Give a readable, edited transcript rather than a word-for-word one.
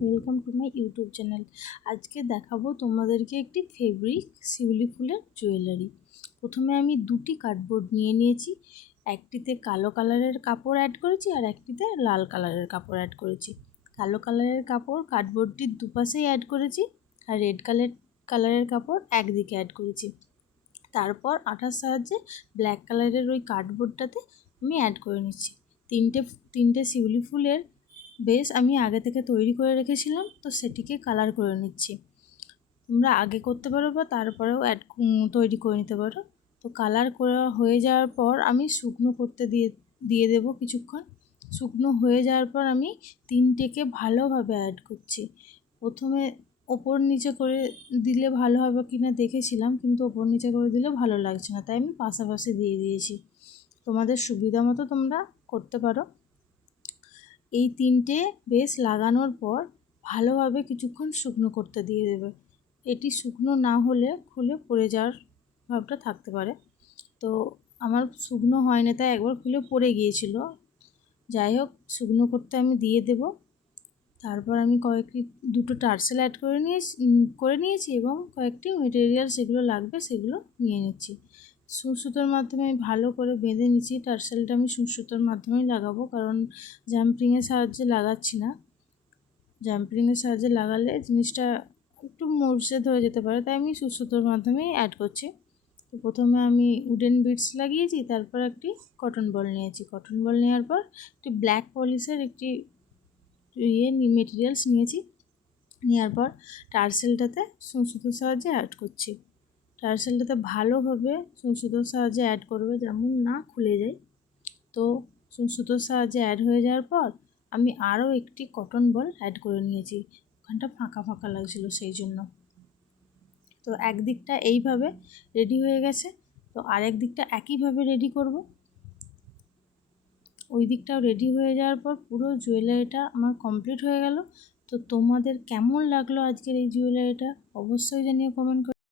Welcome to my YouTube channel. আজকে দেখাবো তোমাদেরকে একটি ফেব্রিক শিউলি ফুলের জুয়েলারি। প্রথমে আমি দুটি কার্ডবোর্ড নিয়ে নিয়েছি, একটিতে কালো কালারের কাপড় অ্যাড করেছি আর একটিতে লাল কালারের কাপড় অ্যাড করেছি। কালো কালারের কাপড় কার্ডবোর্ডটির দুপাশেই অ্যাড করেছি আর রেড কালারের কাপড় একদিকে অ্যাড করেছি। তারপর আঠার সাহায্যে ব্ল্যাক কালারের ওই কার্ডবোর্ডটাতে আমি অ্যাড করে নিচ্ছি। তিনটে শিউলি ফুলের বেস আমি আগে থেকে তৈরি করে রেখেছিলাম, তো সেটিকে কালার করে নিচ্ছি। তোমরা আগে করতে পারো বা তারপরেও তৈরি করে নিতে পারো। তো কালার করা হয়ে যাওয়ার পর আমি শুকনো করতে দিয়ে দেবো কিছুক্ষণ। শুকনো হয়ে যাওয়ার পর আমি তিনটেকে ভালোভাবে অ্যাড করছি। প্রথমে ওপর নিচে করে দিলে ভালো হবে কিনা দেখেছিলাম, কিন্তু ওপর নিচে করে দিলে ভালো লাগছে না, তাই আমি পাশাপাশি দিয়ে দিয়েছি। তোমাদের সুবিধা মতো তোমরা করতে পারো। এই তিনটে বেস লাগানোর পর ভালোভাবে কিছুক্ষণ শুকনো করতে দিয়ে দেবে। এটি শুকনো না হলে খুলে পড়ে যাওয়ার ভাবটা থাকতে পারে। তো আমার শুকনো হয়নি, তাই একবার খুলে পড়ে গিয়েছিল। যাই হোক, শুকনো করতে আমি দিয়ে দেব। তারপর আমি দুটো টার্সেল অ্যাড করে নিয়েছি এবং কয়েকটি মেটেরিয়াল যেগুলো লাগবে সেগুলো নিয়ে নিচ্ছি। সুতোর মাধ্যমে আমি ভালো করে বেঁধে নিচ্ছি। টার্সেলটা আমি সুতোর মাধ্যমেই লাগাবো, কারণ জাম্পিংয়ের সাহায্যে লাগাচ্ছি না। জাম্পিংয়ের সাহায্যে লাগালে জিনিসটা একটু মরচে ধরে যেতে পারে, তাই আমি সুতোর মাধ্যমেই অ্যাড করছি। তো প্রথমে আমি উডেন বিডস লাগিয়েছি, তারপর একটি কটন বল নিয়েছি। কটন বল নেওয়ার পর একটি ব্ল্যাক পলিশের একটি মেটেরিয়ালস নিয়েছি। নেওয়ার পর টার্সেলটাতে সুতোর সাহায্যে অ্যাড করছি। টার্সেলটাতে ভালোভাবে সুতোর সাহায্যে অ্যাড করবে, যেমন না খুলে যায়। তো সুতোর সাহায্যে অ্যাড হয়ে যাওয়ার পর আমি আরও একটি কটন বল অ্যাড করে নিয়েছি। ওখানটা ফাঁকা ফাঁকা লাগছিলো সেই জন্য। তো একদিকটা এইভাবে রেডি হয়ে গেছে, তো আরেক দিকটা একইভাবে রেডি করব। ওই দিকটাও রেডি হয়ে যাওয়ার পর পুরো জুয়েলারিটা আমার কমপ্লিট হয়ে গেল। তো তোমাদের কেমন লাগলো আজকের এই জুয়েলারিটা অবশ্যই জানিও কমেন্ট করে।